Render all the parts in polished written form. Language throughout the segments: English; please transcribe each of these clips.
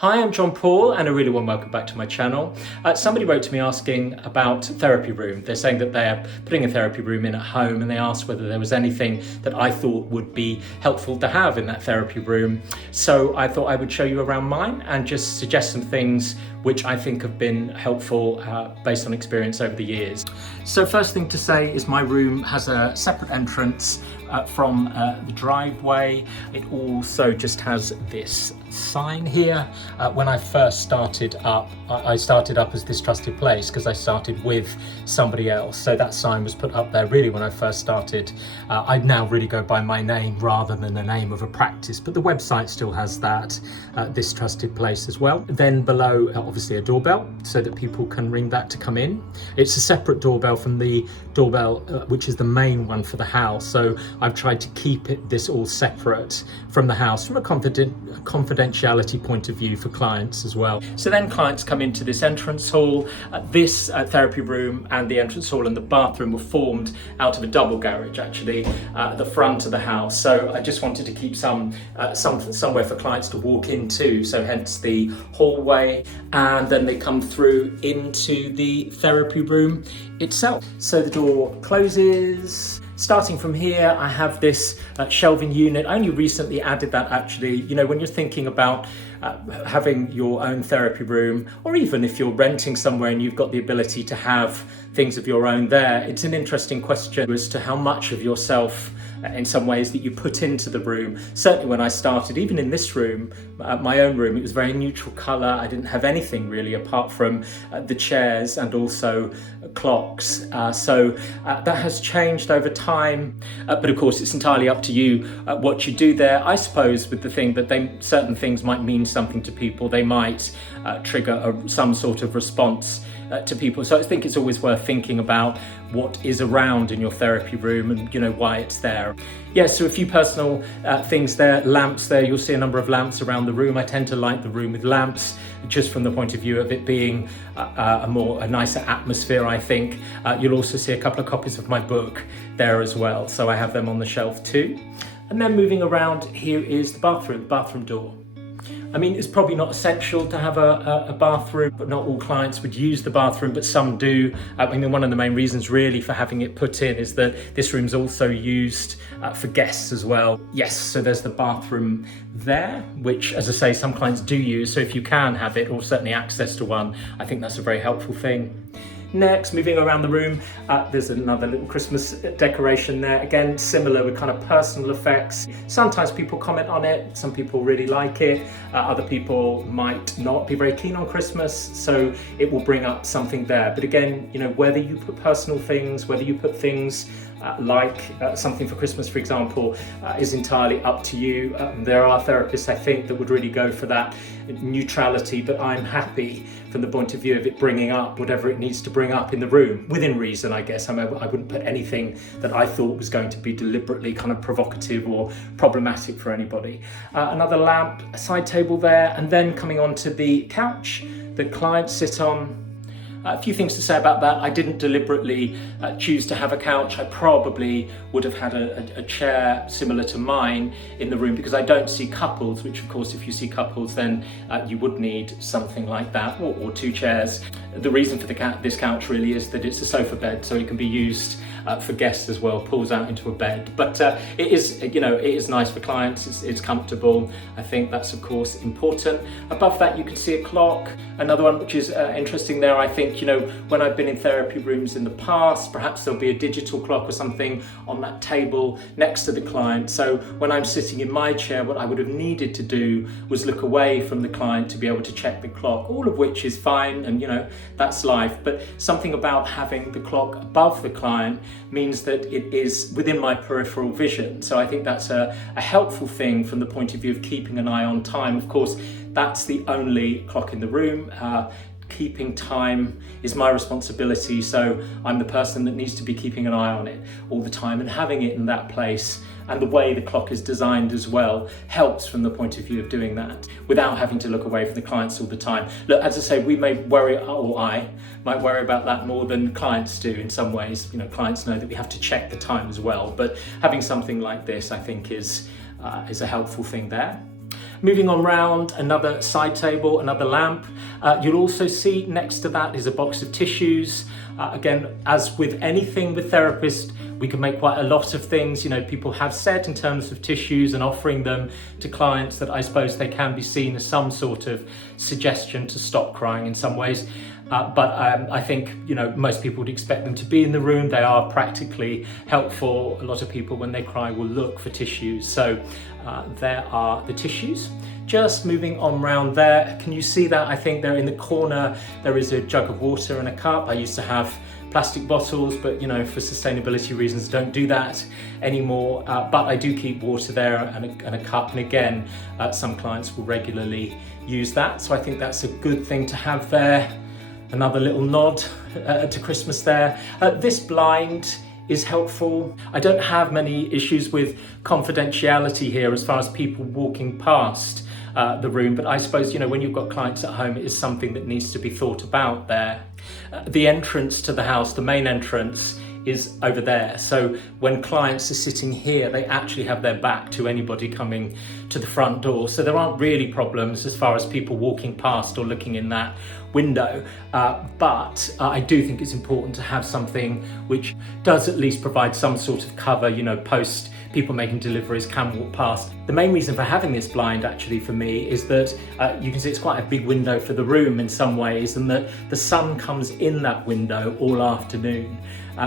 Hi, I'm John Paul and a really warm welcome back to my channel. Somebody wrote to me asking about therapy room. They're saying that they're putting a therapy room in at home and they asked whether there was anything that I thought would be helpful to have in that therapy room. So I thought I would show you around mine and just suggest some things which I think have been helpful based on experience over the years. So first thing to say is my room has a separate entrance from the driveway. It also just has this sign here. When I first started up, I started up as This Trusted Place because I started with somebody else. So that sign was put up there really when I first started. I now really go by my name rather than the name of a practice, but the website still has that, This Trusted Place as well. Then below, obviously a doorbell so that people can ring that to come in. It's a separate doorbell from the doorbell, which is the main one for the house. So I've tried to keep this all separate from the house from a confidentiality point of view for clients as well. So then clients come into this entrance hall. This therapy room and the entrance hall and the bathroom were formed out of a double garage actually at the front of the house. So I just wanted to keep somewhere for clients to walk into. So hence the hallway, and then they come through into the therapy room itself. So the door closes. Starting from here, I have this shelving unit. I only recently added that actually. You know, when you're thinking about having your own therapy room, or even if you're renting somewhere and you've got the ability to have things of your own there, it's an interesting question as to how much of yourself in some ways that you put into the room. Certainly when I started, even in this room, my own room, it was very neutral colour. I didn't have anything really apart from the chairs and also clocks. So that has changed over time. But of course, it's entirely up to you what you do there. I suppose with the thing that certain things might mean something to people. They might trigger some sort of response to people. So I think it's always worth thinking about what is around in your therapy room and you know why it's there. Yeah, so a few personal things there. Lamps there, you'll see a number of lamps around the room. I tend to light the room with lamps just from the point of view of it being a nicer atmosphere, I think. You'll also see a couple of copies of my book there as well, so I have them on the shelf too. And then moving around, here is the bathroom door. I mean, it's probably not essential to have a bathroom, but not all clients would use the bathroom, but some do. I mean, one of the main reasons really for having it put in is that this room's also used for guests as well. Yes, so there's the bathroom there, which, as I say, some clients do use. So if you can have it, or certainly access to one, I think that's a very helpful thing. Next, moving around the room, there's another little Christmas decoration there. Again, similar with kind of personal effects. Sometimes people comment on it, some people really like it, other people might not be very keen on Christmas, so it will bring up something there. But again, you know, whether you put personal things, whether you put things like something for Christmas, for example, is entirely up to you. There are therapists, I think, that would really go for that neutrality, but I'm happy from the point of view of it bringing up whatever it needs to bring up in the room, within reason, I guess. I wouldn't put anything that I thought was going to be deliberately kind of provocative or problematic for anybody. Another lamp, a side table there, and then coming on to the couch that clients sit on. A few things to say about that. I didn't deliberately choose to have a couch. I probably would have had a chair similar to mine in the room because I don't see couples, which of course if you see couples then you would need something like that, or two chairs. The reason for this couch really is that it's a sofa bed, so it can be used for guests as well, pulls out into a bed. But it is nice for clients, it's comfortable. I think that's of course important. Above that you can see a clock, another one which is interesting there. I think, you know, when I've been in therapy rooms in the past, perhaps there'll be a digital clock or something on that table next to the client. So when I'm sitting in my chair, what I would have needed to do was look away from the client to be able to check the clock, all of which is fine, and you know, that's life. But something about having the clock above the client means that it is within my peripheral vision. So I think that's a helpful thing from the point of view of keeping an eye on time. Of course, that's the only clock in the room. Keeping time is my responsibility, so I'm the person that needs to be keeping an eye on it all the time, and having it in that place and the way the clock is designed as well helps from the point of view of doing that without having to look away from the clients all the time. Look, as I say, we may worry, or I might worry about that more than clients do in some ways. You know, clients know that we have to check the time as well, but having something like this I think is a helpful thing there. Moving on round, another side table, another lamp. You'll also see next to that is a box of tissues. Again, as with anything with therapists, we can make quite a lot of things. You know, people have said in terms of tissues and offering them to clients that I suppose they can be seen as some sort of suggestion to stop crying in some ways. But I think, you know, most people would expect them to be in the room. They are practically helpful. A lot of people, when they cry, will look for tissues. So there are the tissues. Just moving on round there, can you see that? I think there in the corner, there is a jug of water and a cup. I used to have plastic bottles, but you know, for sustainability reasons, don't do that anymore. But I do keep water there and a cup. And again, some clients will regularly use that. So I think that's a good thing to have there. Another little nod to Christmas there. This blind is helpful. I don't have many issues with confidentiality here as far as people walking past the room, but I suppose, you know, when you've got clients at home, it is something that needs to be thought about there. The entrance to the house, the main entrance, is over there. So when clients are sitting here, they actually have their back to anybody coming to the front door. So there aren't really problems as far as people walking past or looking in that window. But I do think it's important to have something which does at least provide some sort of cover, you know, post people making deliveries can walk past. The main reason for having this blind actually for me is that you can see it's quite a big window for the room in some ways, and that the sun comes in that window all afternoon.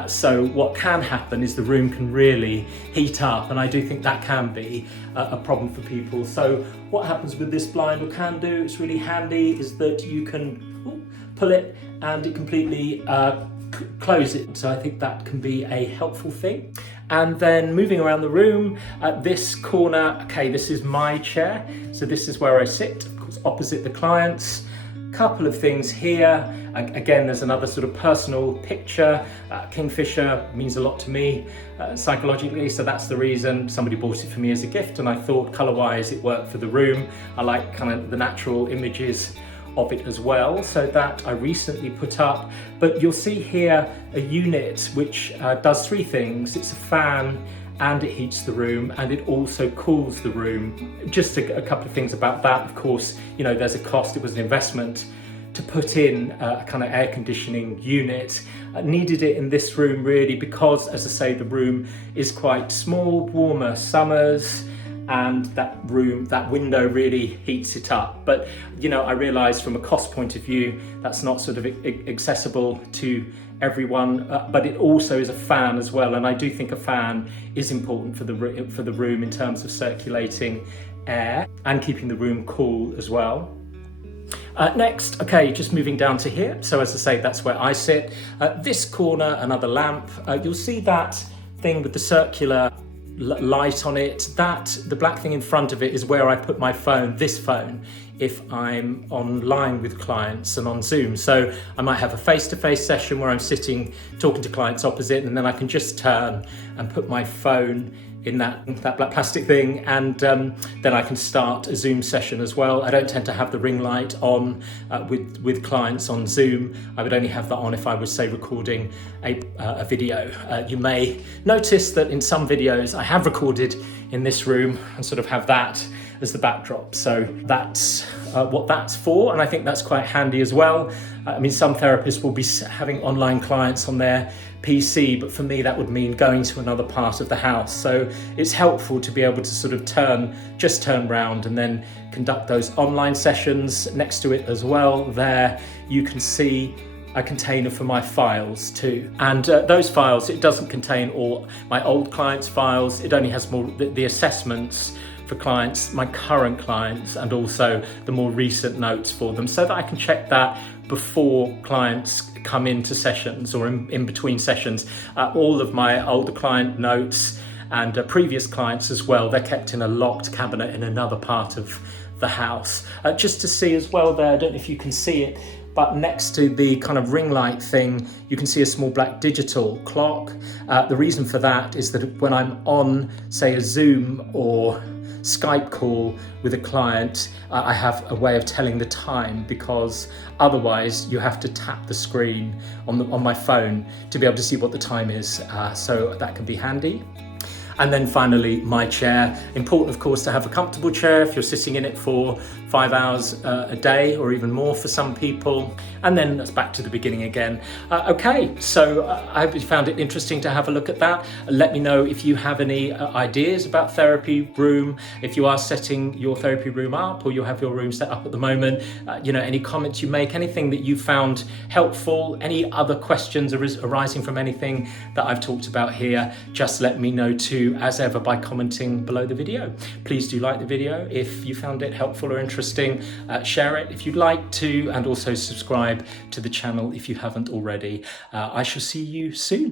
So what can happen is the room can really heat up, and I do think that can be a problem for people. So what happens with this blind, or can do, it's really handy, is that you can pull it and it completely close it. So I think that can be a helpful thing. And then moving around the room, this corner, okay, this is my chair. So this is where I sit, of course, opposite the clients. Couple of things here. Again, there's another sort of personal picture. Kingfisher means a lot to me psychologically, so that's the reason. Somebody bought it for me as a gift, and I thought color-wise it worked for the room. I like kind of the natural images of it as well, so that I recently put up. But you'll see here a unit which does three things. It's a fan, and it heats the room, and it also cools the room. Just a couple of things about that. Of course, you know, there's a cost. It was an investment to put in a kind of air conditioning unit. I needed it in this room really because, as I say, the room is quite small, warmer summers, and that window really heats it up. But you know, I realized from a cost point of view, that's not sort of accessible to everyone, but it also is a fan as well, and I do think a fan is important for the room in terms of circulating air and keeping the room cool as well. Next, okay, just moving down to here. So as I say, that's where I sit. This corner, another lamp. You'll see that thing with the circular light on it. The black thing in front of it is where I put my phone, this phone, if I'm online with clients and on Zoom. So I might have a face-to-face session where I'm sitting talking to clients opposite, and then I can just turn and put my phone in that black plastic thing, and then I can start a Zoom session as well. I don't tend to have the ring light on with clients on Zoom. I would only have that on if I was, say, recording a video. You may notice that in some videos I have recorded in this room and sort of have that as the backdrop. So that's what that's for, and I think that's quite handy as well. I mean, some therapists will be having online clients on their PC, but for me that would mean going to another part of the house. So it's helpful to be able to sort of turn round and then conduct those online sessions. Next to it as well, there you can see a container for my files too. And those files, it doesn't contain all my old clients' files. It only has more the assessments for clients, my current clients, and also the more recent notes for them, so that I can check that before clients come into sessions or in between sessions. All of my older client notes and previous clients as well, they're kept in a locked cabinet in another part of the house. Just to see as well there, I don't know if you can see it, but next to the kind of ring light thing, you can see a small black digital clock. The reason for that is that when I'm on, say, a Zoom or Skype call with a client, I have a way of telling the time, because otherwise you have to tap the screen on my phone to be able to see what the time is. So that can be handy. And then finally, my chair. Important, of course, to have a comfortable chair if you're sitting in it for 5 hours a day or even more for some people. And then that's back to the beginning again. Okay, so I hope you found it interesting to have a look at that. Let me know if you have any ideas about therapy room, if you are setting your therapy room up or you have your room set up at the moment, any comments you make, anything that you found helpful, any other questions arising from anything that I've talked about here, just let me know too, as ever, by commenting below the video. Please do like the video if you found it helpful or interesting. Share it if you'd like to, and also subscribe to the channel if you haven't already. I shall see you soon.